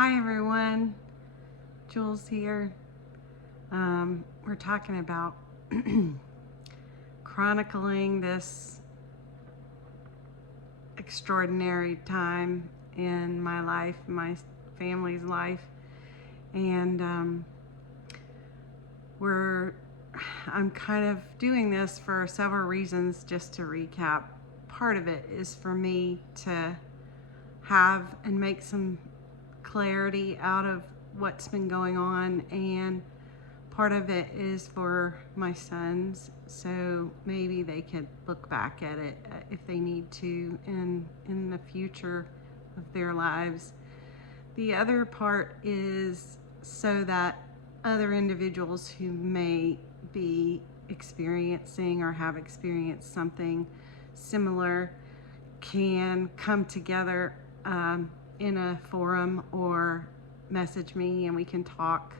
Hi everyone, Jules here. We're talking about chronicling this extraordinary time in my life, my family's life, and I'm kind of doing this for several reasons. Just to recap, part of it is for me to have and make some clarity out of what's been going on, and part of it is for my sons, so maybe they could look back at it if they need to in the future of their lives. The other part is so that other individuals who may be experiencing or have experienced something similar can come together in a forum or message me, and we can talk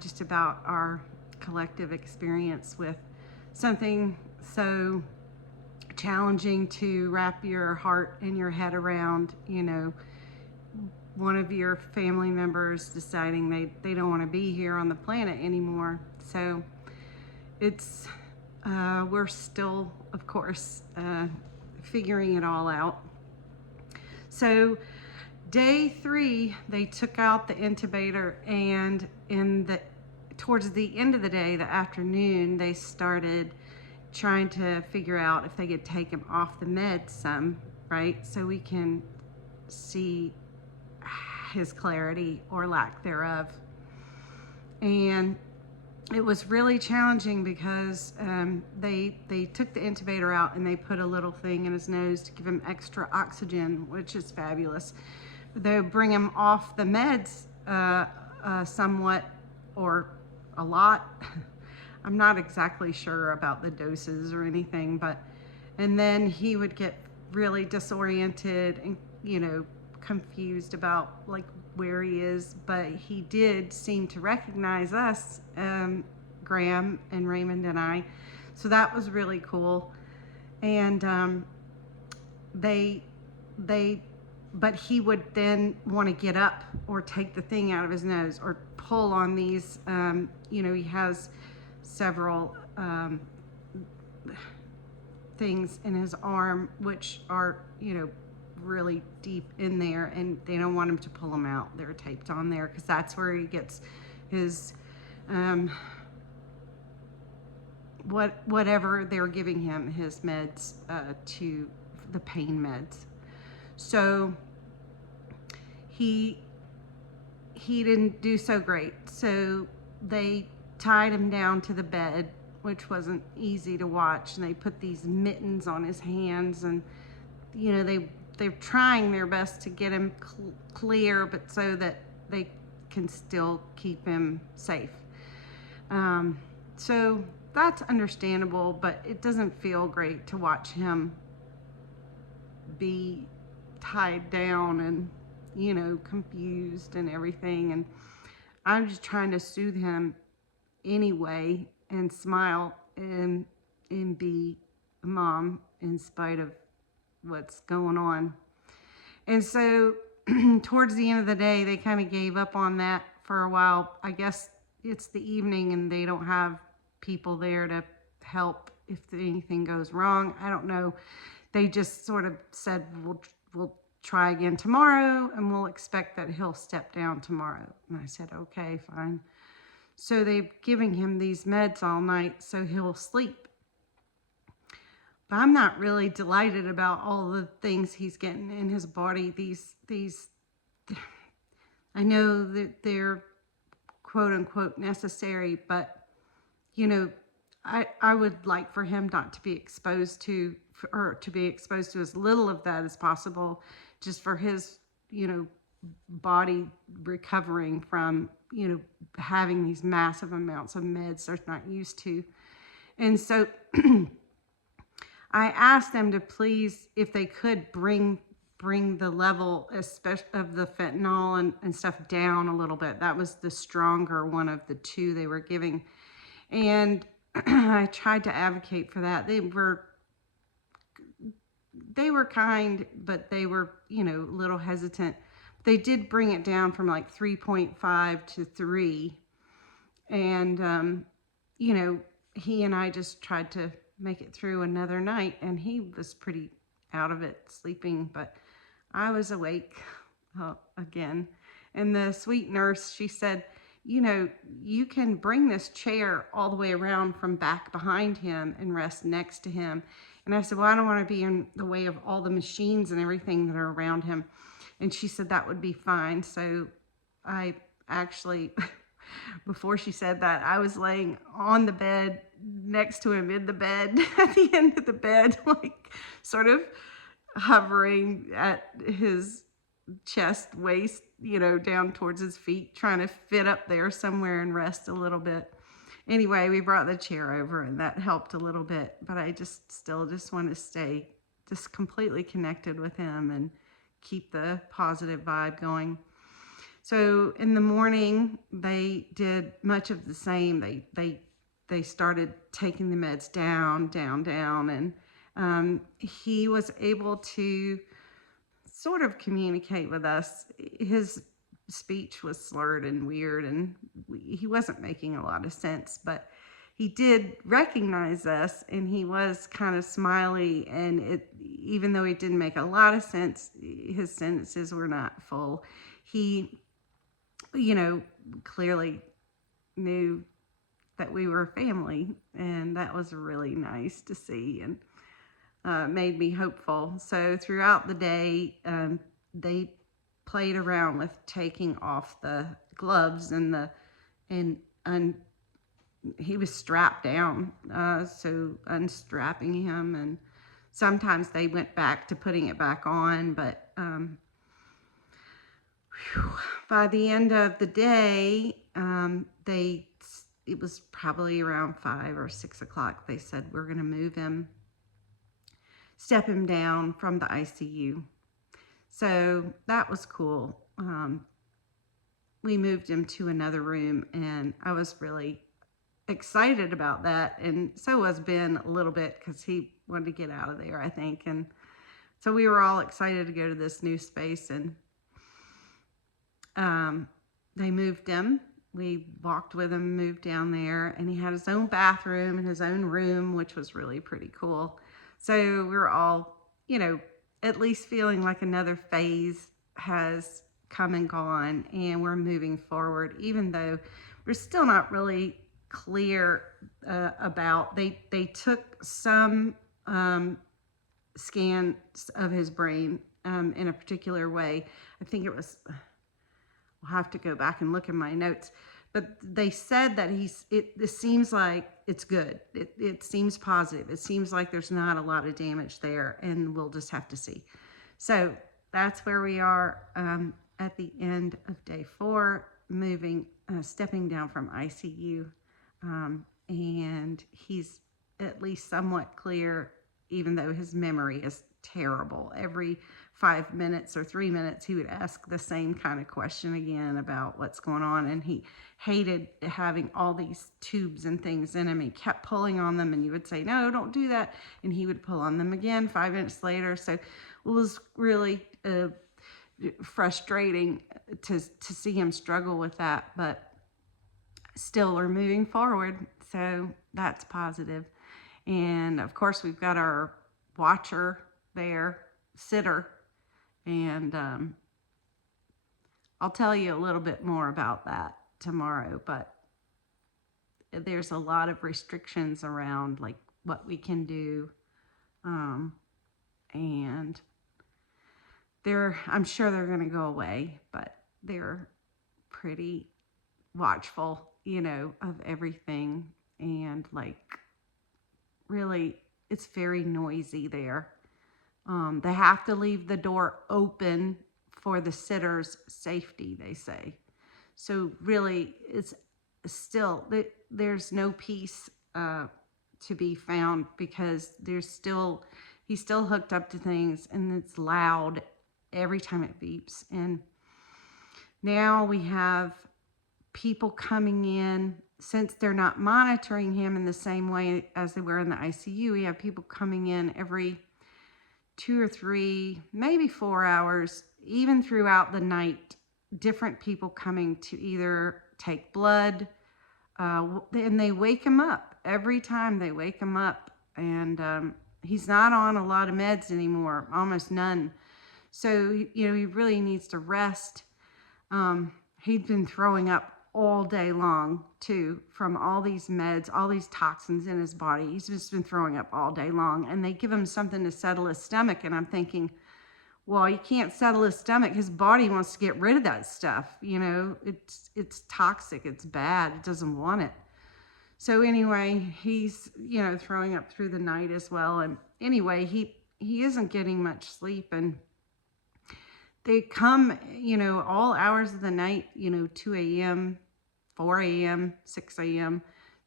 just about our collective experience with something so challenging to wrap your heart and your head around. One of your family members deciding they don't want to be here on the planet anymore. So it's we're still, of course, figuring it all out. So day 3, they took out the intubator, and towards the end of the day, the afternoon, they started trying to figure out if they could take him off the meds some, right? So we can see his clarity or lack thereof. And it was really challenging because they took the intubator out and they put a little thing in his nose to give him extra oxygen, which is fabulous. They'll bring him off the meds somewhat or a lot. I'm not exactly sure about the doses or anything, and then he would get really disoriented and confused about like where he is, but he did seem to recognize us, Graham and Raymond and I, so that was really cool. And but he would then want to get up or take the thing out of his nose or pull on these. He has several things in his arm which are really deep in there, and they don't want him to pull them out. They're taped on there because that's where he gets his whatever they're giving him, his meds, to the pain meds. So he didn't do so great. So they tied him down to the bed, which wasn't easy to watch, and they put these mittens on his hands, and they're trying their best to get him clear, but so that they can still keep him safe. So that's understandable, but it doesn't feel great to watch him be tied down and confused and everything. And I'm just trying to soothe him anyway and smile and be a mom in spite of what's going on. And so towards the end of the day, they kind of gave up on that for a while. I guess it's the evening and they don't have people there to help if anything goes wrong. I don't know. They just sort of said, we'll try again tomorrow, and we'll expect that he'll step down tomorrow. And I said, okay, fine. So they're giving him these meds all night so he'll sleep. But I'm not really delighted about all the things he's getting in his body. These I know that they're quote unquote necessary, but I would like for him not to be exposed to, or to be exposed to as little of that as possible, just for his body recovering from having these massive amounts of meds they're not used to. And so I asked them to please, if they could, bring the level, especially of the fentanyl and stuff, down a little bit. That was the stronger one of the two they were giving. And I tried to advocate for that. They were kind, but they were, a little hesitant. They did bring it down from like 3.5 to 3. And, you know, he and I just tried to make it through another night, and he was pretty out of it sleeping, but I was awake again. And the sweet nurse, she said, you know, you can bring this chair all the way around from back behind him and rest next to him. And I said, well, I don't want to be in the way of all the machines and everything that are around him. And she said that would be fine. So I actually, before she said that, I was laying on the bed next to him in the bed at the end of the bed, like sort of hovering at his chest, waist, you know, down towards his feet, trying to fit up there somewhere and rest a little bit. Anyway, we brought the chair over and that helped a little bit, but I still want to stay just completely connected with him and keep the positive vibe going. So in the morning, they did much of the same. They started taking the meds down, and he was able to sort of communicate with us. His speech was slurred and weird, and he wasn't making a lot of sense, but he did recognize us, and he was kind of smiley, and even though he didn't make a lot of sense, his sentences were not full. He, you know, clearly knew that we were family, and that was really nice to see, and made me hopeful. So throughout the day, they played around with taking off the gloves and he was strapped down, so unstrapping him, and sometimes they went back to putting it back on, but by the end of the day, it was probably around 5 or 6 o'clock. They said, we're going to move him, step him down from the ICU. So that was cool. We moved him to another room, and I was really excited about that. And so was Ben a little bit, because he wanted to get out of there, I think. And so we were all excited to go to this new space, and they moved him. We walked with him, moved down there, and he had his own bathroom and his own room, which was really pretty cool. So we were all, you know, at least feeling like another phase has come and gone, and we're moving forward, even though we're still not really clear about. They took some scans of his brain in a particular way. I think it was, I'll have to go back and look in my notes, but they said that it seems like it's good. It seems positive. It seems like there's not a lot of damage there, and we'll just have to see. So that's where we are at the end of day 4, stepping down from ICU. And he's at least somewhat clear, even though his memory is terrible. Every 5 minutes or 3 minutes, he would ask the same kind of question again about what's going on. And he hated having all these tubes and things in him. He kept pulling on them, and you would say, no, don't do that. And he would pull on them again 5 minutes later. So it was really frustrating to see him struggle with that, but still we're moving forward. So that's positive. And of course, we've got our watcher there, sitter, and I'll tell you a little bit more about that tomorrow, but there's a lot of restrictions around like what we can do, and I'm sure they're going to go away, but they're pretty watchful, you know, of everything, and like really it's very noisy there. They have to leave the door open for the sitter's safety, they say. So really, it's still, there's no peace to be found, because he's still hooked up to things, and it's loud every time it beeps. And now we have people coming in, since they're not monitoring him in the same way as they were in the ICU. We have people coming in every 2 or 3, maybe 4 hours even throughout the night, different people coming to either take blood, and they wake him up every time. They wake him up, and he's not on a lot of meds anymore, almost none. So he really needs to rest. He'd been throwing up all day long too from all these meds, all these toxins in his body. He's just been throwing up all day long, and they give him something to settle his stomach, and I'm thinking, well, you can't settle his stomach. His body wants to get rid of that stuff. It's toxic. It's bad. It doesn't want it. So anyway, he's throwing up through the night as well. And anyway, he isn't getting much sleep, and they come all hours of the night, 2 a.m., 4 a.m., 6 a.m.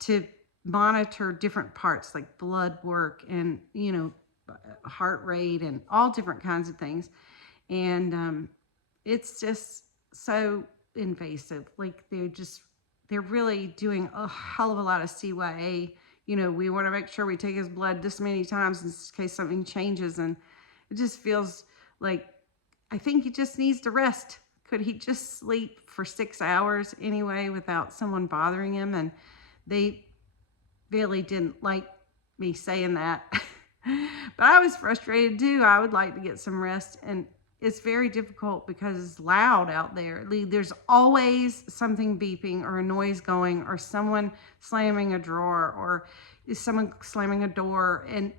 to monitor different parts like blood work and heart rate and all different kinds of things. And it's just so invasive. Like they're really doing a hell of a lot of CYA. We want to make sure we take his blood this many times in case something changes. And it just feels like, I think he just needs to rest. Could he just sleep for 6 hours anyway without someone bothering him? And they really didn't like me saying that. But I was frustrated too. I would like to get some rest, and it's very difficult because it's loud out there. There's always something beeping or a noise going, or someone slamming a drawer, or is someone slamming a door, and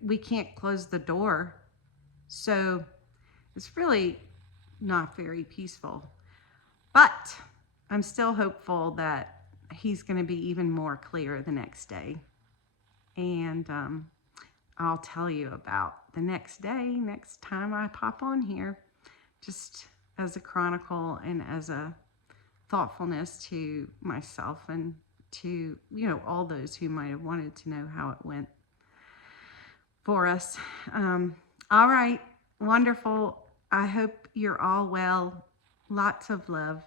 we can't close the door. So it's really not very peaceful. But I'm still hopeful that he's going to be even more clear the next day. And I'll tell you about the next day, next time I pop on here, just as a chronicle and as a thoughtfulness to myself and to, all those who might have wanted to know how it went for us. All right, wonderful. I hope you're all well. Lots of love.